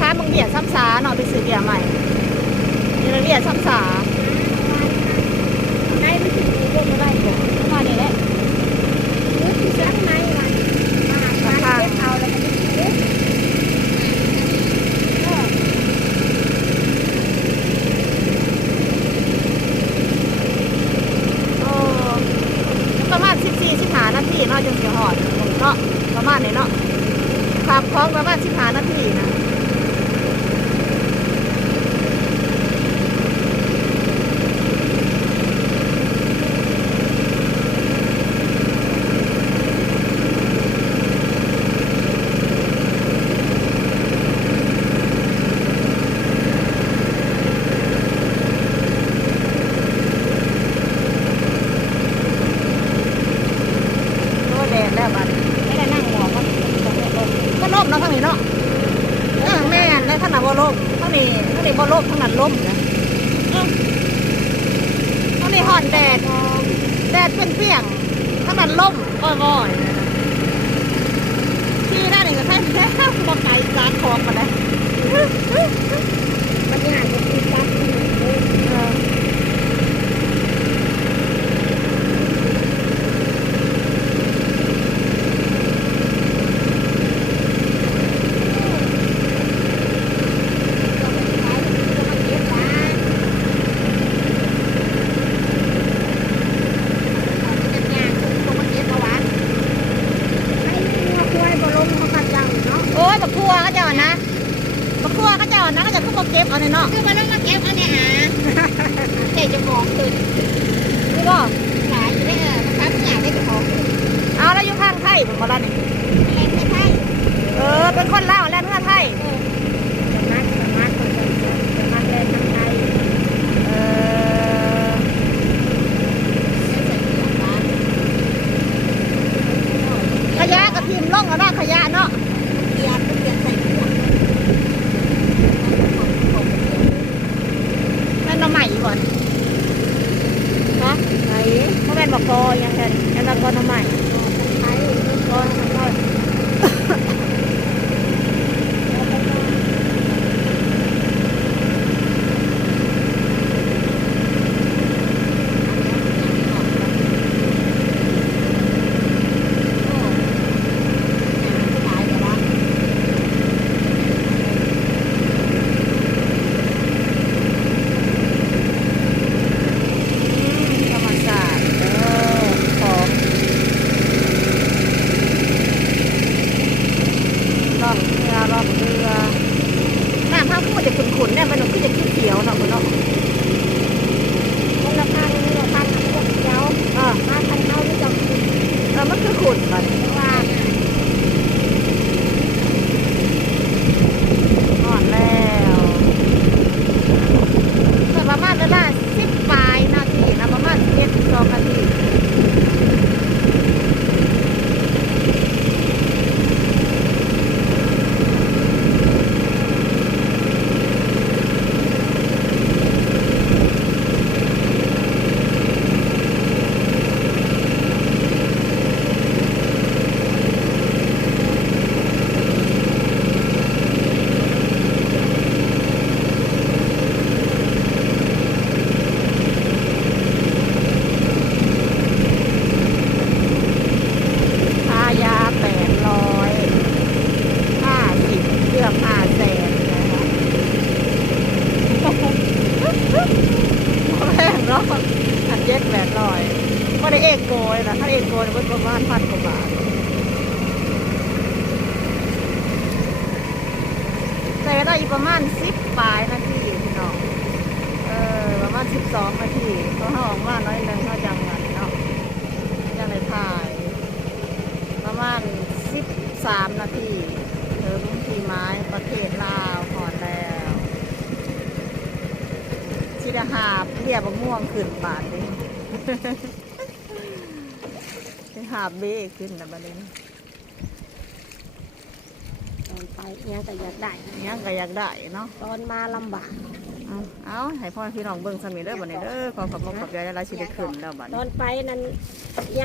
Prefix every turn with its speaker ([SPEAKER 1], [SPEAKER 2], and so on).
[SPEAKER 1] ถ้ามึงเบียซ้ำซาเนาะไปซื้อเบียใหม่นี่เรา
[SPEAKER 2] เบี
[SPEAKER 1] ย
[SPEAKER 2] ซ้ำซาได้ไม่ถึงรูปไม่
[SPEAKER 1] ได้เดี๋ยมาเนี่ยแหละรู้สึกยั
[SPEAKER 2] งไง ล่ม
[SPEAKER 1] ทั้งนี้เท่านี้บ่ล่มทั้งนั้นล่มนะเท่านี้ห่อนแดดแดดเป็นเปียงเท่านั้นล่มบ่อยๆนะที่นั่นเองก็แท้แท้บ่ไกลจานทองมาเลย
[SPEAKER 2] มันง่ายกว่าที่รักที่หนึ่งเลย
[SPEAKER 1] เออ
[SPEAKER 2] ก็ไม่ได้ขายก็มาเก็บได้จะงานก็มาเก็บเอาไว้ให้งัวควายบ่ลงเขาก็จังเนาะ
[SPEAKER 1] โอ้ย บักครัวก็เจ้านะบักครัวก็เจ้านะก็จะขึ้นมาเก็บเอาในเนาะ
[SPEAKER 2] คือมันต้องมาเก็บอันเนี้ยอะเด็กจะมองตื่น
[SPEAKER 1] นี่บ่
[SPEAKER 2] หลายอยู่ได้เออมันทำอย่างได้กับของ
[SPEAKER 1] เอาแล้วอยู่ข้างไทยผมมาแล้วนี่
[SPEAKER 2] แรงไม่ใช่
[SPEAKER 1] เออเป็นคนลาว อีกประมาณสิบปลายนาทีพี่น้องเออประมาณสิบสองนาทีเขาห้ออกมาน้อยนึงเขาจังมันเนาะยังในถ่าย ประมาณ13นาทีถึงที่ไม้ประเทศลาวหอแล้วชิดาหาบเรียบม่วงขึ้นบาทนี้ไปหาบเบ้ขึ้นนะบัด
[SPEAKER 2] นี้ ไปยังแต่อยากได้
[SPEAKER 1] ยังก็อยากได้เนาะ
[SPEAKER 2] ตอนมาลำบาก
[SPEAKER 1] เอาเอาให้พ่อพี่น้องเบิ่งสมีเด้อบัดนี้เด้อขอขอบคุณขอบใจหลายๆชีวิตขึ้นแล้วบัด
[SPEAKER 2] ต
[SPEAKER 1] นี้
[SPEAKER 2] อนไปนั้นยัง